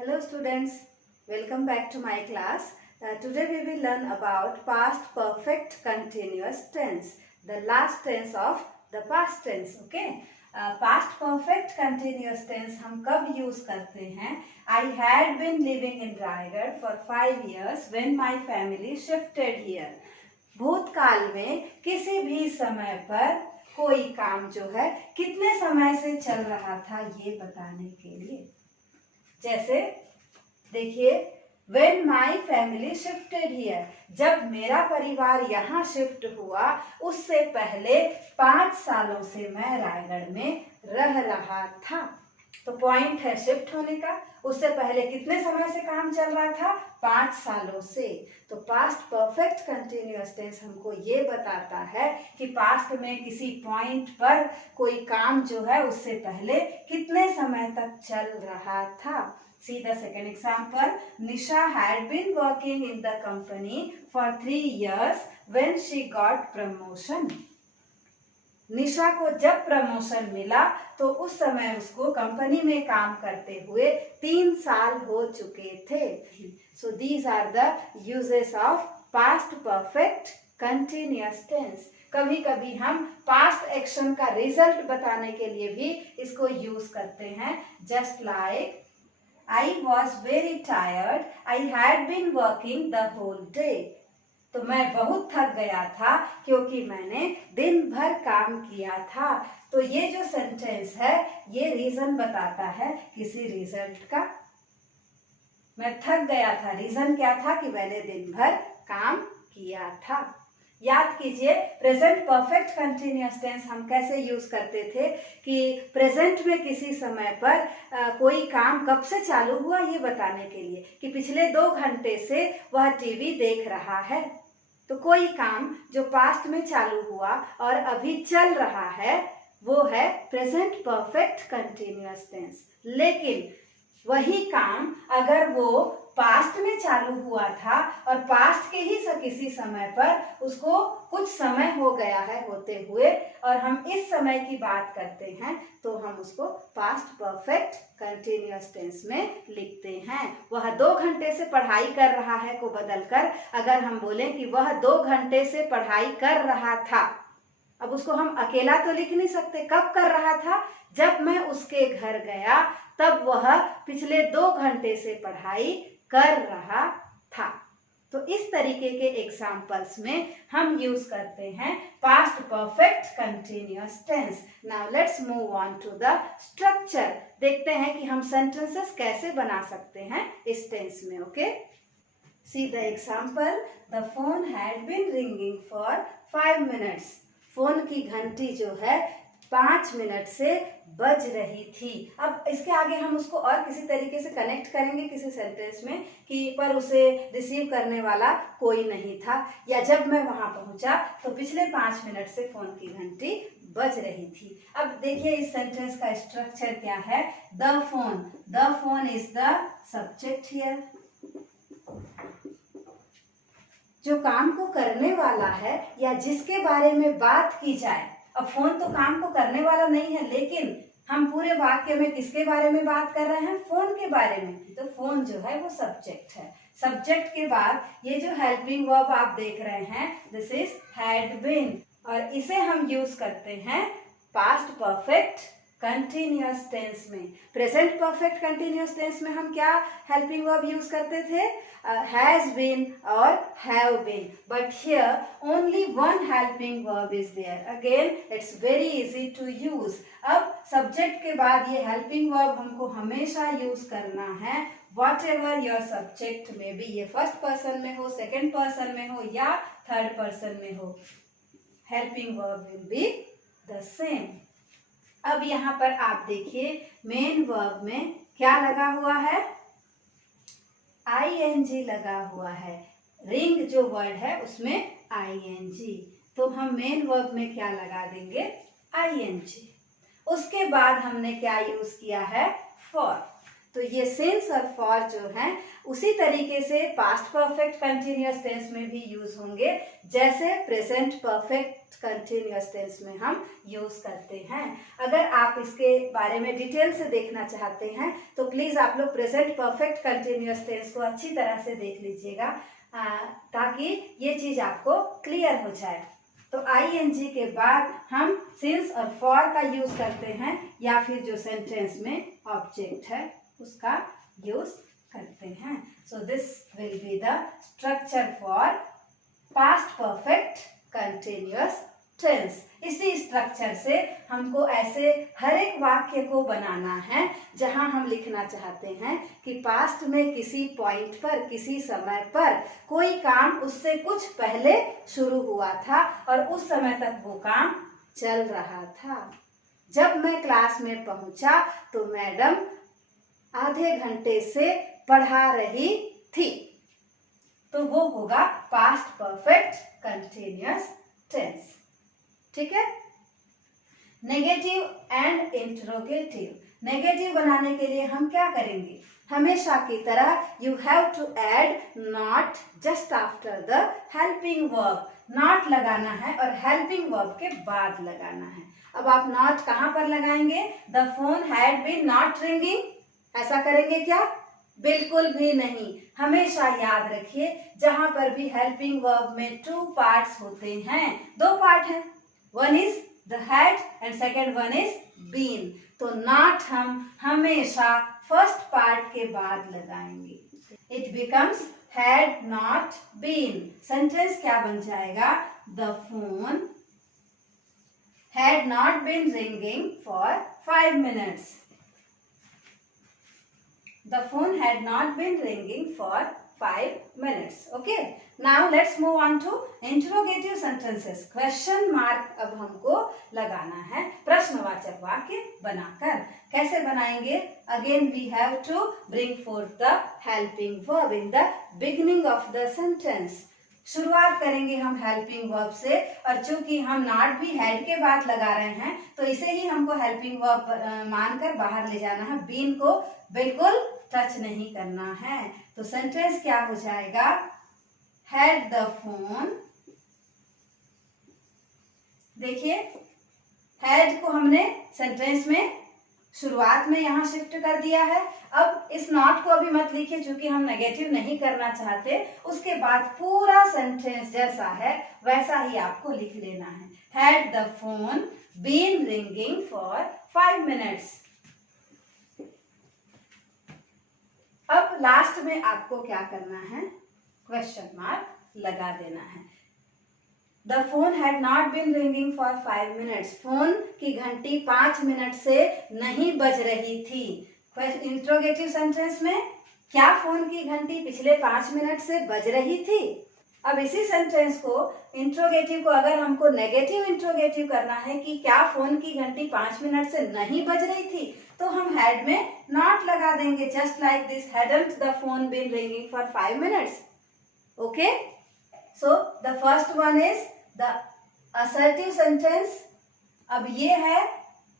Hello students, welcome back to my class. Today we will learn about past perfect continuous tense, the last tense of the past tense. Okay? Past perfect continuous tense हम कब use करते हैं? I had been living in Raigad for 5 years when my family shifted here. भूतकाल में किसी भी समय पर कोई काम जो है कितने समय से चल रहा था ये बताने के लिए। जैसे देखिए, when my family shifted here, जब मेरा परिवार यहाँ शिफ्ट हुआ उससे पहले 5 सालों से मैं रायगढ़ में रह रहा था। तो पॉइंट है शिफ्ट होने का। उससे पहले कितने समय से काम चल रहा था? 5 सालों से। तो पास्ट परफेक्ट कंटिन्यूअस टेंस हमको ये बताता है कि पास्ट में किसी पॉइंट पर कोई काम जो है उससे पहले कितने समय तक चल रहा था। See the second example. Nisha had been working in the company for 3 years when she got promotion. निशा को जब प्रमोशन मिला तो उस समय उसको कंपनी में काम करते हुए 3 साल हो चुके थे। So these are the uses of past perfect continuous tense. कभी कभी हम पास्ट एक्शन का रिजल्ट बताने के लिए भी इसको यूज करते हैं। Just like I was very tired. I had been working the whole day. तो मैं बहुत थक गया था क्योंकि मैंने दिन भर काम किया था। तो ये जो सेंटेंस है ये रीजन बताता है किसी रिजल्ट का। मैं थक गया था, रीजन क्या था कि मैंने दिन भर काम किया था। याद कीजिए, प्रेजेंट परफेक्ट कंटिन्यूअस टेंस हम कैसे यूज करते थे कि प्रेजेंट में किसी समय पर कोई काम कब से चालू हुआ ये बताने के लिए कि पिछले 2 घंटे से वह टीवी देख रहा है। तो कोई काम जो पास्ट में चालू हुआ और अभी चल रहा है वो है प्रेजेंट परफेक्ट कंटिन्यूअस टेंस। लेकिन वही काम अगर वो पास्ट में चालू हुआ था और पास्ट के ही किसी समय पर उसको कुछ समय हो गया है होते हुए और हम इस समय की बात करते हैं तो हम उसको पास्ट परफेक्ट कंटिन्यूअस टेंस में लिखते हैं। वह 2 घंटे से पढ़ाई कर रहा है को बदलकर अगर हम बोलें कि वह 2 घंटे से पढ़ाई कर रहा था। अब उसको हम अकेला तो लिख नहीं सकते। कब कर रहा था? जब मैं उसके घर गया तब वह पिछले 2 घंटे से पढ़ाई कर रहा था। तो इस तरीके के एग्जाम्पल्स में हम यूज करते हैं past perfect continuous tense. Now let's move on to the structure. देखते हैं कि हम सेंटेंसेस कैसे बना सकते हैं इस टेंस में। Okay, see the example. The phone had been ringing for 5 minutes. Phone की घंटी जो है 5 मिनट से बज रही थी। अब इसके आगे हम उसको और किसी तरीके से कनेक्ट करेंगे किसी सेंटेंस में कि पर उसे रिसीव करने वाला कोई नहीं था, या जब मैं वहां पहुंचा तो पिछले 5 मिनट से फोन की घंटी बज रही थी। अब देखिए इस सेंटेंस का स्ट्रक्चर क्या है। The phone is the subject here. जो काम को करने वाला है या जिसके बारे में बात की जाए। अब फोन तो काम को करने वाला नहीं है, लेकिन हम पूरे वाक्य में किसके बारे में बात कर रहे हैं? फोन के बारे में। तो फोन जो है वो सब्जेक्ट है। सब्जेक्ट के बाद ये जो हेल्पिंग वर्ब आप देख रहे हैं दिस इज हैड बीन, और इसे हम यूज करते हैं पास्ट परफेक्ट कंटिन्यूअस टेंस में। प्रेजेंट परफेक्ट कंटिन्यूअस टेंस में हम क्या हेल्पिंग वर्ब यूज करते थे? हैज बीन और have been, but here only one helping verb is there. Again it's very easy to use. अब सब्जेक्ट के बाद ये हेल्पिंग वर्ब हमको हमेशा यूज करना है वॉट एवर योर सब्जेक्ट में भी, ये फर्स्ट पर्सन में हो, सेकेंड पर्सन में हो या थर्ड पर्सन में हो, helping verb will be the same. अब यहाँ पर आप देखिए मेन वर्ब में क्या लगा हुआ है? ing लगा हुआ है। रिंग जो वर्ड है उसमें ing, तो हम मेन वर्ब में क्या लगा देंगे? ing। उसके बाद हमने क्या यूज किया है? फॉर। तो ये सिंस और फॉर जो हैं उसी तरीके से पास्ट परफेक्ट कंटिन्यूअस टेंस में भी यूज होंगे जैसे प्रेजेंट परफेक्ट कंटिन्यूअस टेंस में हम यूज करते हैं। अगर आप इसके बारे में डिटेल से देखना चाहते हैं तो प्लीज आप लोग प्रेजेंट परफेक्ट कंटिन्यूअस टेंस को अच्छी तरह से देख लीजिएगा ताकि ये चीज आपको क्लियर हो जाए। तो आईएनजी के बाद हम सिंस और फॉर का यूज करते हैं या फिर जो सेंटेंस में ऑब्जेक्ट है उसका यूज करते हैं। So this will be the structure for past perfect continuous tense. इसी स्ट्रक्चर से हमको ऐसे हर एक वाक्य को बनाना है जहां हम लिखना चाहते हैं कि पास्ट में किसी पॉइंट पर किसी समय पर कोई काम उससे कुछ पहले शुरू हुआ था और उस समय तक वो काम चल रहा था। जब मैं क्लास में पहुंचा तो मैडम आधे घंटे से पढ़ा रही थी, तो वो होगा पास्ट परफेक्ट कंटिन्यूअस टेंस। ठीक है। Negative and interrogative. नेगेटिव बनाने के लिए हम क्या करेंगे, हमेशा की तरह you have to add not just after the helping verb. Not लगाना है और हेल्पिंग वर्ब के बाद लगाना है। अब आप नॉट कहां पर लगाएंगे, the phone had been not ringing, ऐसा करेंगे क्या, बिल्कुल भी नहीं। हमेशा याद रखिए जहां पर भी हेल्पिंग वर्ब में 2 पार्ट्स होते हैं, 2 पार्ट हैं, one is the had and second one is been. तो नॉट हम हमेशा फर्स्ट पार्ट के बाद लगाएंगे। It becomes had not been. Sentence क्या बन जाएगा, the phone had not been ringing for 5 minutes। The phone had not been ringing for 5 minutes. Okay. Now let's move on to interrogative sentences. Question mark अब हमको लगाना है प्रश्नवाचक वाक्य बनाकर। कैसे बनाएंगे? Again we have to bring forth the helping verb in the beginning of the sentence. शुरुआत करेंगे हम हेल्पिंग वर्ब से और चूंकि हम नॉट भी हैड के बाद लगा रहे हैं तो इसे ही हमको हेल्पिंग वर्ब मानकर बाहर ले जाना है। बीन को बिल्कुल टच नहीं करना है। तो सेंटेंस क्या हो जाएगा, हैड द फोन। देखिए हैड को हमने सेंटेंस में शुरुआत में यहां शिफ्ट कर दिया है। अब इस नॉट को अभी मत लिखिए क्योंकि हम नेगेटिव नहीं करना चाहते। उसके बाद पूरा सेंटेंस जैसा है वैसा ही आपको लिख लेना है। Had the phone been ringing for 5 minutes। अब लास्ट में आपको क्या करना है, क्वेश्चन मार्क लगा देना है। The phone had not been ringing for 5 minutes। Phone की घंटी 5 मिनट से नहीं बज रही थी। इंट्रोगेटिव सेंटेंस में क्या फोन की घंटी पिछले 5 मिनट से बज रही थी। अब इसी सेंटेंस को इंट्रोगेटिव को अगर हमको नेगेटिव इंट्रोगेटिव करना है कि क्या फोन की घंटी 5 मिनट से नहीं बज रही थी, तो हम हैड में नॉट लगा देंगे। Just like this, hadn't the phone been ringing for 5 minutes। Okay, so the first one is the assertive sentence. अब ये है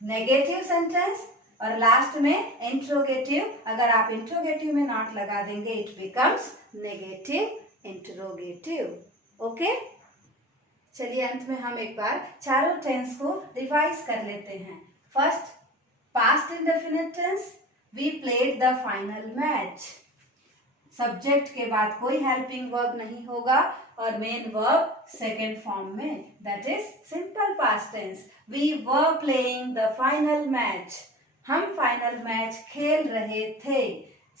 नेगेटिव सेंटेंस और लास्ट में इंट्रोगेटिव। अगर आप इंट्रोगेटिव में नॉट लगा देंगे it becomes negative interrogative. Okay, चलिए अंत में हम एक बार चारों टेंस को रिवाइज कर लेते हैं। First, past indefinite tense, we played the final match. Subject के बाद कोई हेल्पिंग वर्ब नहीं होगा और मेन वर्ब सेकेंड फॉर्म में, that is simple past tense. We were playing the final match. हम फाइनल मैच खेल रहे थे।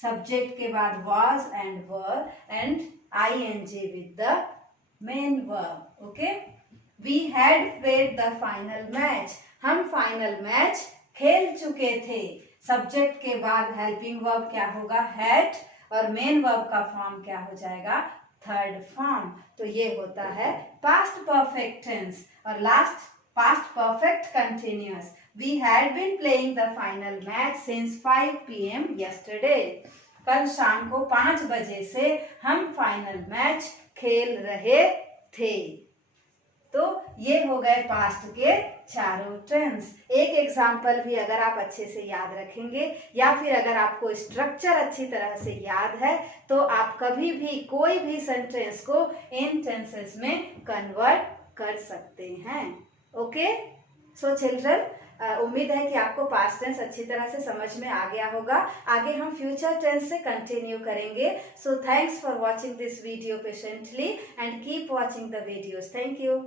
सब्जेक्ट के बाद was and were and ing with the main verb. Okay. We had played the final match. हम final match खेल चुके थे। सब्जेक्ट के बाद हेल्पिंग वर्ब क्या होगा, हैड, और मेन वर्ब का फॉर्म क्या हो जाएगा, थर्ड फॉर्म। तो ये होता है पास्ट परफेक्ट टेंस। और last, past perfect continuous. We had been playing the final match since 5 PM yesterday. कल शाम को 5 बजे से हम फाइनल मैच खेल रहे थे। तो ये हो गए पास्ट के चारों टेंस। एक एग्जाम्पल भी अगर आप अच्छे से याद रखेंगे या फिर अगर आपको स्ट्रक्चर अच्छी तरह से याद है तो आप कभी भी कोई भी सेंटेंस को इन टेंसेस में कन्वर्ट कर सकते हैं। ओके, सो चिल्ड्रन, उम्मीद है कि आपको पास्ट टेंस अच्छी तरह से समझ में आ गया होगा। आगे हम फ्यूचर टेंस से कंटिन्यू करेंगे। So thanks for watching this video patiently and keep watching the videos. Thank you.